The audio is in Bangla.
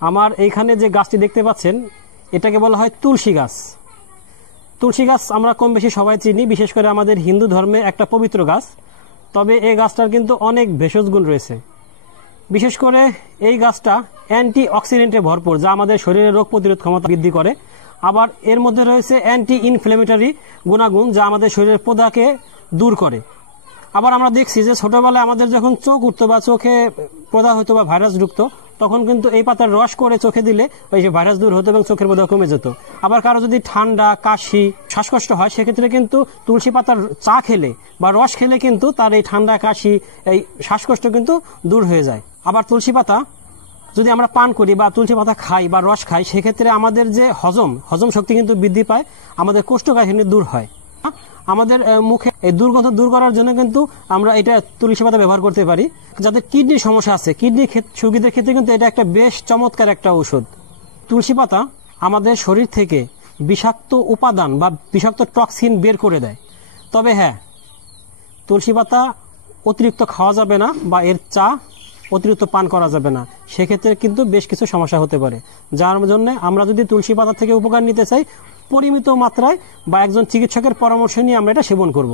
আমার এইখানে যে গাছটি দেখতে পাচ্ছেন এটাকে বলা হয় তুলসী গাছ। তুলসী গাছ আমরা কম বেশি সবাই চিনি, বিশেষ করে আমাদের হিন্দু ধর্মে একটা পবিত্র গাছ। তবে এই গাছটার কিন্তু অনেক ভেষজ গুণ রয়েছে। বিশেষ করে এই গাছটা অ্যান্টি অক্সিডেন্টে ভরপুর, যা আমাদের শরীরের রোগ প্রতিরোধ ক্ষমতা বৃদ্ধি করে। আবার এর মধ্যে রয়েছে অ্যান্টি ইনফ্লেমেটরি গুণাগুণ, যা আমাদের শরীরের প্রদাহকে দূর করে। আবার আমরা দেখছি যে ছোটবেলায় আমাদের যখন চোখ উঠতো বা চোখে প্রদাহ হতো বা ভাইরাস ঢুকতো, তখন কিন্তু এই পাতার রস করে চোখে দিলে ওই যে ভাইরাস দূর হতো এবং চোখের প্রদাহ কমে যেত। আবার কারো যদি ঠান্ডা, কাশি, শ্বাসকষ্ট হয়, সেক্ষেত্রে কিন্তু তুলসী পাতার চা খেলে বা রস খেলে কিন্তু তার এই ঠান্ডা, কাশি, এই শ্বাসকষ্ট কিন্তু দূর হয়ে যায়। আবার তুলসী পাতা যদি আমরা পান করি বা তুলসী পাতা খাই বা রস খাই, সেক্ষেত্রে আমাদের যে হজম শক্তি কিন্তু বৃদ্ধি পায়, আমাদের কোষ্ঠকাঠিন্য দূর হয়। আমাদের মুখে এই দুর্গন্ধ দূর করার জন্য কিন্তু আমরা এটা তুলসী পাতা ব্যবহার করতে পারি। যাদের কিডনির সমস্যা আছে, কিডনি রোগীদের ক্ষেত্রে কিন্তু এটা একটা বেশ চমৎকার একটা ঔষধ। তুলসী পাতা আমাদের শরীর থেকে বিষাক্ত উপাদান বা বিষাক্ত টক্সিন বের করে দেয়। তবে হ্যাঁ, তুলসী পাতা অতিরিক্ত খাওয়া যাবে না বা এর চা অতিরিক্ত পান করা যাবে না, সেক্ষেত্রে কিন্তু বেশ কিছু সমস্যা হতে পারে। যার জন্য আমরা যদি তুলসী পাতা থেকে উপকার নিতে চাই, পরিমিত মাত্রায় বা একজন চিকিৎসকের পরামর্শ নিয়ে আমরা এটা সেবন করব।